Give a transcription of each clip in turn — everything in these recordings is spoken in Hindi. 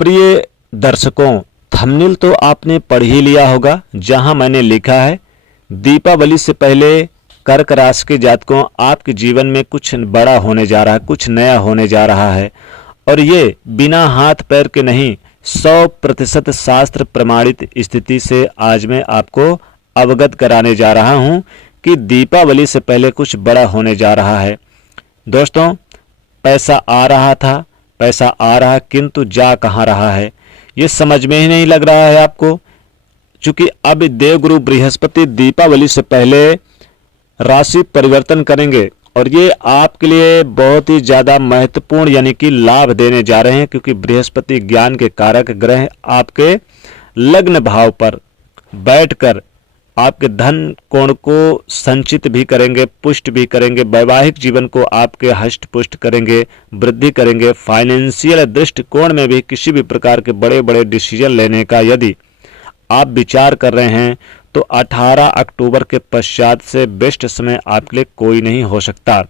प्रिय दर्शकों, थंबनेल तो आपने पढ़ ही लिया होगा, जहां मैंने लिखा है दीपावली से पहले कर्क राशि के जातकों आपके जीवन में कुछ बड़ा होने जा रहा है, कुछ नया होने जा रहा है। और ये बिना हाथ पैर के नहीं, 100% शास्त्र प्रमाणित स्थिति से आज मैं आपको अवगत कराने जा रहा हूं कि दीपावली से पहले कुछ बड़ा होने जा रहा है। दोस्तों, पैसा आ रहा था, पैसा आ रहा, किंतु जा कहाँ रहा है ये समझ में ही नहीं लग रहा है आपको। चूंकि अब देवगुरु बृहस्पति दीपावली से पहले राशि परिवर्तन करेंगे और ये आपके लिए बहुत ही ज़्यादा महत्वपूर्ण यानी कि लाभ देने जा रहे हैं, क्योंकि बृहस्पति ज्ञान के कारक ग्रह आपके लग्न भाव पर बैठकर आपके धन कोण को संचित भी करेंगे, पुष्ट भी करेंगे, वैवाहिक जीवन को आपके हष्ट पुष्ट करेंगे, वृद्धि करेंगे। फाइनेंशियल दृष्टिकोण में भी किसी भी प्रकार के बड़े बड़े डिसीजन लेने का यदि आप विचार कर रहे हैं तो 18 अक्टूबर के पश्चात से बेस्ट समय आपके लिए कोई नहीं हो सकता,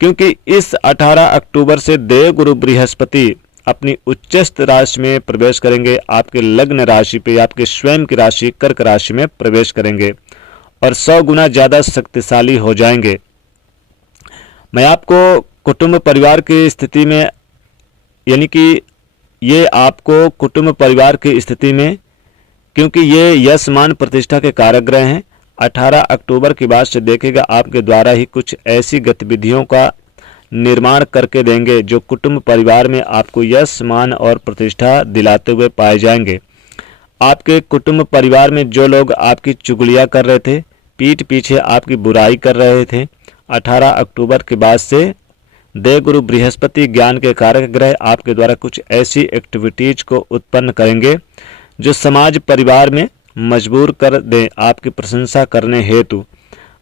क्योंकि इस 18 अक्टूबर से देवगुरु बृहस्पति अपनी उच्चस्थ राशि में प्रवेश करेंगे, आपके लग्न राशि पे, आपके स्वयं की राशि कर्क राशि में प्रवेश करेंगे और 100 गुना ज़्यादा शक्तिशाली हो जाएंगे। मैं आपको कुटुंब परिवार की स्थिति में यानी कि ये आपको कुटुंब परिवार की स्थिति में, क्योंकि ये यश मान प्रतिष्ठा के कारक ग्रह हैं, 18 अक्टूबर के बाद से देखेगा आपके द्वारा ही कुछ ऐसी गतिविधियों का निर्माण करके देंगे जो कुटुंब परिवार में आपको यश मान और प्रतिष्ठा दिलाते हुए पाए जाएंगे। आपके कुटुंब परिवार में जो लोग आपकी चुगलियां कर रहे थे, पीठ पीछे आपकी बुराई कर रहे थे, 18 अक्टूबर के बाद से देवगुरु बृहस्पति ज्ञान के कारक ग्रह आपके द्वारा कुछ ऐसी एक्टिविटीज को उत्पन्न करेंगे जो समाज परिवार में मजबूर कर दें आपकी प्रशंसा करने हेतु।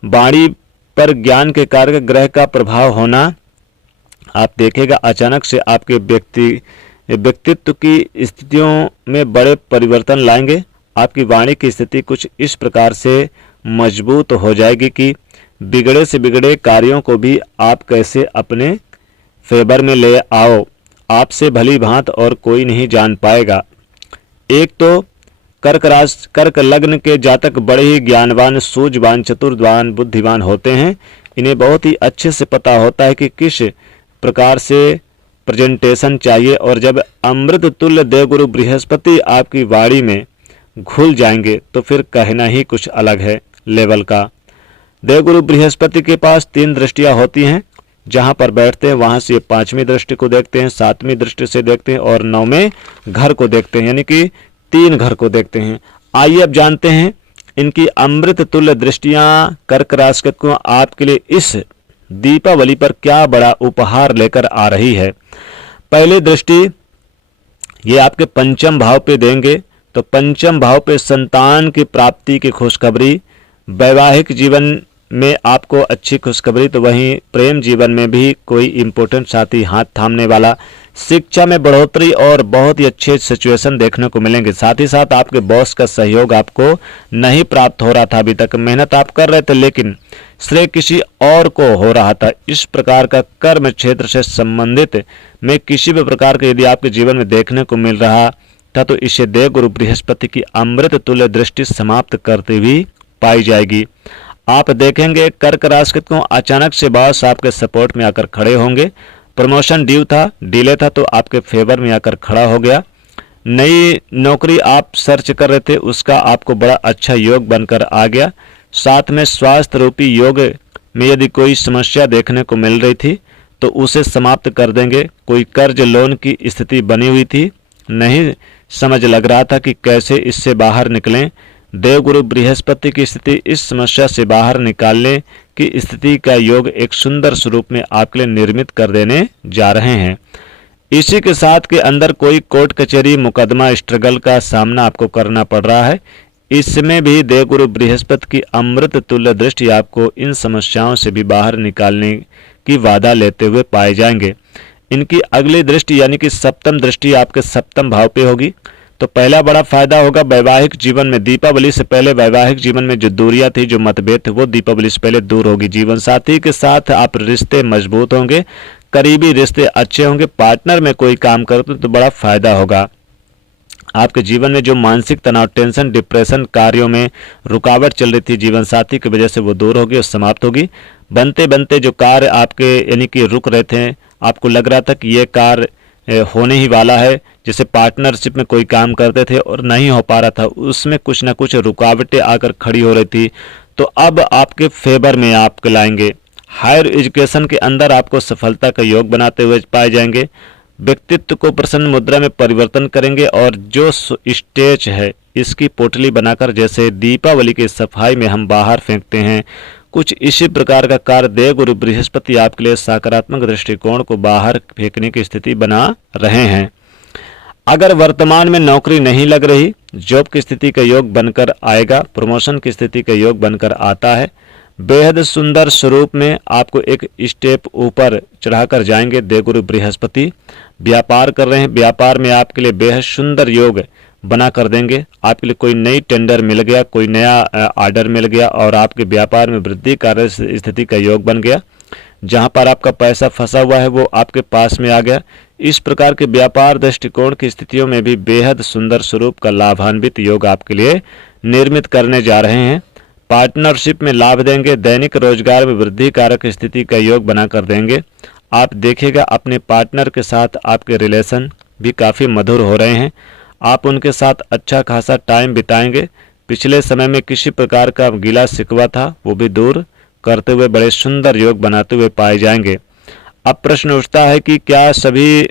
वाणी पर ज्ञान के कारक ग्रह का प्रभाव होना आप देखेगा अचानक से आपके व्यक्तित्व की स्थितियों में बड़े परिवर्तन लाएंगे। आपकी वाणी की स्थिति कुछ इस प्रकार से मजबूत हो जाएगी कि बिगड़े से बिगड़े कार्यों को भी आप कैसे अपने फेवर में ले आओ, आपसे भली भांत और कोई नहीं जान पाएगा। एक तो कर्क लग्न के जातक बड़े ही ज्ञानवान, सूझवान, चतुरवान, बुद्धिमान होते हैं। इन्हें बहुत ही अच्छे से पता होता है कि किस प्रकार से प्रेजेंटेशन चाहिए, और जब अमृत तुल्य देवगुरु बृहस्पति आपकी वाणी में घुल जाएंगे तो फिर कहना ही कुछ अलग है लेवल का। देवगुरु बृहस्पति के पास 3 दृष्टियां होती हैं, जहां पर बैठते हैं वहां से 5वीं दृष्टि को देखते हैं, 7वीं दृष्टि से देखते हैं और 9वें घर को देखते हैं, यानी कि 3 घर को देखते हैं। आइए अब जानते हैं इनकी अमृत तुल्य दृष्टियां कर्क राशि को आपके लिए इस दीपावली पर क्या बड़ा उपहार लेकर आ रही है। पहली दृष्टि ये आपके पंचम भाव पे देंगे, तो पंचम भाव पे संतान की प्राप्ति की खुशखबरी, वैवाहिक जीवन में आपको अच्छी खुशखबरी, तो वहीं प्रेम जीवन में भी कोई इम्पोर्टेंट साथी हाथ थामने वाला, शिक्षा में बढ़ोतरी और बहुत ही अच्छे सिचुएशन देखने को मिलेंगे। साथ ही साथ आपके बॉस का सहयोग आपको नहीं प्राप्त हो रहा था, अभी तक मेहनत आप कर रहे थे लेकिन श्रेय किसी और को हो रहा था। इस प्रकार का कर्म क्षेत्र से संबंधित में किसी भी प्रकार के यदि आपके जीवन में देखने को मिल रहा था तो इसे देवगुरु बृहस्पति की अमृत तुल्य दृष्टि समाप्त करती हुई पाई जाएगी। आप देखेंगे कर्क राशि को अचानक से बॉस आपके सपोर्ट में आकर खड़े होंगे। प्रमोशन डिले था तो आपके फेवर में आकर खड़ा हो गया। नई नौकरी आप सर्च कर रहे थे, उसका आपको बड़ा अच्छा योग बनकर आ गया। साथ में स्वास्थ्य रूपी योग में यदि कोई समस्या देखने को मिल रही थी तो उसे समाप्त कर देंगे। कोई कर्ज लोन की स्थिति बनी हुई थी, नहीं समझ लग रहा था कि कैसे इससे बाहर निकलें, देवगुरु बृहस्पति की स्थिति इस समस्या से बाहर निकालने की स्थिति का योग एक सुंदर स्वरूप में आपके लिए निर्मित कर देने जा रहे हैं। इसी के साथ के अंदर कोई कोर्ट कचहरी मुकदमा स्ट्रगल का सामना आपको करना पड़ रहा है, इसमें भी देवगुरु बृहस्पति की अमृत तुल्य दृष्टि आपको इन समस्याओं से भी बाहर निकालने की वादा लेते हुए पाए जाएंगे। इनकी अगली दृष्टि यानी कि सप्तम दृष्टि आपके सप्तम भाव पे होगी, तो पहला बड़ा फायदा होगा वैवाहिक जीवन में। दीपावली से पहले वैवाहिक जीवन में जो दूरियां थी, जो मतभेद थे, वो दीपावली से पहले दूर होगी। जीवन साथी के साथ आप रिश्ते मजबूत होंगे, करीबी रिश्ते अच्छे होंगे। पार्टनर में कोई काम करते तो बड़ा फायदा होगा। आपके जीवन में जो मानसिक तनाव, टेंशन, डिप्रेशन, कार्यों में रुकावट चल रही थी जीवन साथी की वजह से, वो दूर होगी और समाप्त होगी। बनते बनते जो कार्य आपके यानी कि रुक रहे थे, आपको लग रहा था कि ये कार्य होने ही वाला है, जैसे पार्टनरशिप में कोई काम करते थे और नहीं हो पा रहा था, उसमें कुछ ना कुछ रुकावटें आकर खड़ी हो रही थी, तो अब आपके फेवर में आपके लाएंगे। हायर एजुकेशन के अंदर आपको सफलता का योग बनाते हुए पाए जाएंगे। व्यक्तित्व को प्रसन्न मुद्रा में परिवर्तन करेंगे और जो स्टेज है इसकी पोटली बनाकर, जैसे दीपावली की सफाई में हम बाहर फेंकते हैं, कुछ इसी प्रकार का कार्य देवगुरु बृहस्पति आपके लिए सकारात्मक दृष्टिकोण को बाहर फेंकने की स्थिति बना रहे हैं। अगर वर्तमान में नौकरी नहीं लग रही, जॉब की स्थिति का योग बनकर आएगा, प्रमोशन की स्थिति का योग बनकर आता है। बेहद सुंदर स्वरूप में आपको एक स्टेप ऊपर चढ़ाकर जाएंगे देवगुरु बृहस्पति। व्यापार कर रहे हैं, व्यापार में आपके लिए बेहद सुंदर योग बना कर देंगे। आपके लिए कोई नई टेंडर मिल गया, कोई नया ऑर्डर मिल गया और आपके व्यापार में वृद्धि कार्य स्थिति का योग बन गया। जहां पर आपका पैसा फंसा हुआ है वो आपके पास में आ गया। इस प्रकार के व्यापार दृष्टिकोण की स्थितियों में भी बेहद सुंदर स्वरूप का लाभान्वित योग आपके लिए निर्मित करने जा रहे हैं। पार्टनरशिप में लाभ देंगे, दैनिक रोजगार में वृद्धि कारक स्थिति का योग बना कर देंगे। आप देखिएगा अपने पार्टनर के साथ आपके रिलेशन भी काफ़ी मधुर हो रहे हैं। आप उनके साथ अच्छा खासा टाइम बिताएंगे। पिछले समय में किसी प्रकार का गिला शिकवा था वो भी दूर करते हुए बड़े सुंदर योग बनाते हुए पाए जाएंगे। अब प्रश्न उठता है कि क्या सभी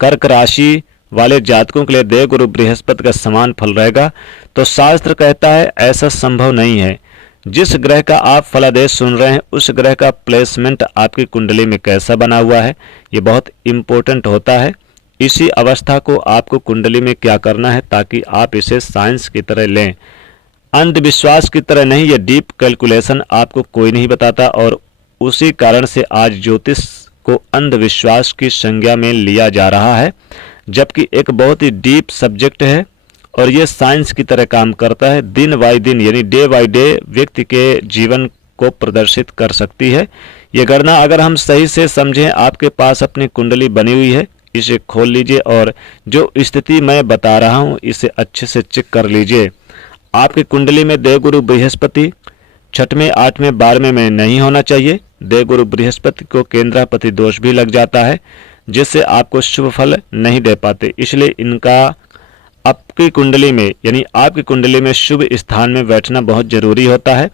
कर्क राशि वाले जातकों के लिए देवगुरु बृहस्पति का समान फल रहेगा? तो शास्त्र कहता है ऐसा संभव नहीं है। जिस ग्रह का आप फलादेश सुन रहे हैं उस ग्रह का प्लेसमेंट आपकी कुंडली में कैसा बना हुआ है, ये बहुत इम्पोर्टेंट होता है। इसी अवस्था को आपको कुंडली में क्या करना है ताकि आप इसे साइंस की तरह लें, अंधविश्वास की तरह नहीं। ये डीप कैलकुलेशन आपको कोई नहीं बताता और उसी कारण से आज ज्योतिष को अंधविश्वास की संज्ञा में लिया जा रहा है, जबकि एक बहुत ही डीप सब्जेक्ट है और ये साइंस की तरह काम करता है। दिन बाय दिन यानी डे बाय डे व्यक्ति के जीवन को प्रदर्शित कर सकती है। ये गणना अगर हम सही से समझें, आपके पास अपनी कुंडली बनी हुई है, इसे खोल लीजिए और जो स्थिति मैं बता रहा हूँ इसे अच्छे से चेक कर लीजिए। आपकी कुंडली में देवगुरु बृहस्पति 6वें, 8वें, 12वें में नहीं होना चाहिए। देवगुरु बृहस्पति को केंद्रापति दोष भी लग जाता है जिससे आपको शुभ फल नहीं दे पाते, इसलिए इनका आपकी कुंडली में यानी आपकी कुंडली में शुभ स्थान में बैठना बहुत जरूरी होता है।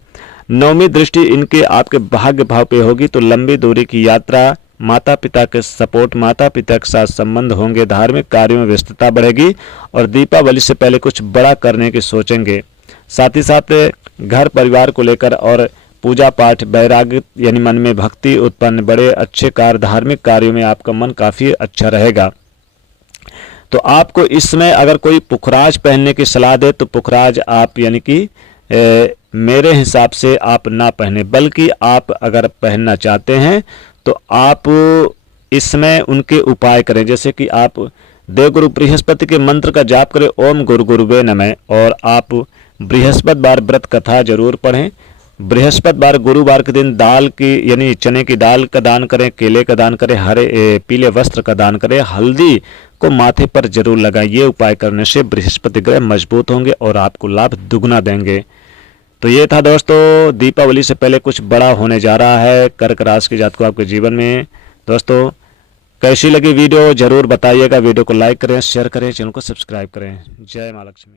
9वीं दृष्टि इनके आपके भाग्य भाव पे होगी तो लंबी दूरी की यात्रा, माता पिता के सपोर्ट, माता पिता के साथ संबंध होंगे, धार्मिक कार्यों में व्यस्तता बढ़ेगी और दीपावली से पहले कुछ बड़ा करने की सोचेंगे। साथ ही साथ घर परिवार को लेकर और पूजा पाठ, वैराग्य यानी मन में भक्ति उत्पन्न, बड़े अच्छे कार्य, धार्मिक कार्यों में आपका मन काफ़ी अच्छा रहेगा। तो आपको इसमें अगर कोई पुखराज पहनने की सलाह दे तो पुखराज आप यानी कि मेरे हिसाब से आप ना पहने, बल्कि आप अगर पहनना चाहते हैं तो आप इसमें उनके उपाय करें। जैसे कि आप देवगुरु बृहस्पति के मंत्र का जाप करें, ओम गुरु गुरुवे नमः, और आप बृहस्पतिवार व्रत कथा जरूर पढ़ें। बृहस्पतिवार गुरुवार के दिन दाल की यानी चने की दाल का दान करें, केले का दान करें, पीले वस्त्र का दान करें, हल्दी को माथे पर जरूर लगाएं। ये उपाय करने से बृहस्पति ग्रह मजबूत होंगे और आपको लाभ दुगना देंगे। तो ये था दोस्तों, दीपावली से पहले कुछ बड़ा होने जा रहा है कर्क राशि के जातकों आपके जीवन में। दोस्तों कैसी लगी वीडियो जरूर बताइएगा। वीडियो को लाइक करें, शेयर करें, चैनल को सब्सक्राइब करें। जय मां लक्ष्मी।